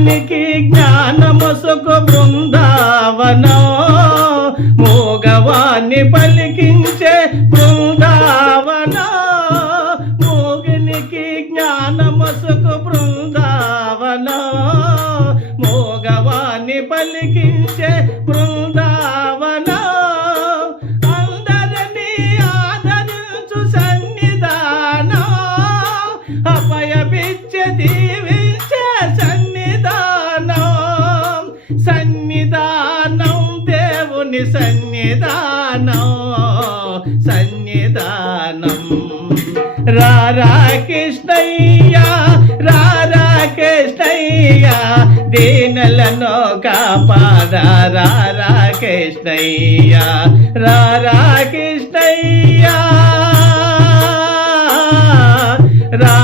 మూగనికి జ్ఞానమొసగు బృందావనం, మూగవాణ్ణి పలికించే బృందావనం, మూగనికి జ్ఞానమొసగు బృందావనం, మూగవాణ్ణి పలికించే బృందావనం, అందరినీ ఆదరించు సన్నిధానం, అభయమిచ్చే దీవించే సన్నిధానం, సన్నిధానం దేవుని సన్నిధానం, సన్నిధానం. రారా కృష్ణయ్య, రారా కృష్ణయ్య, దీనులను కాపాడా రారా కృష్ణయ్య, రారా కృష్ణయ్య, రా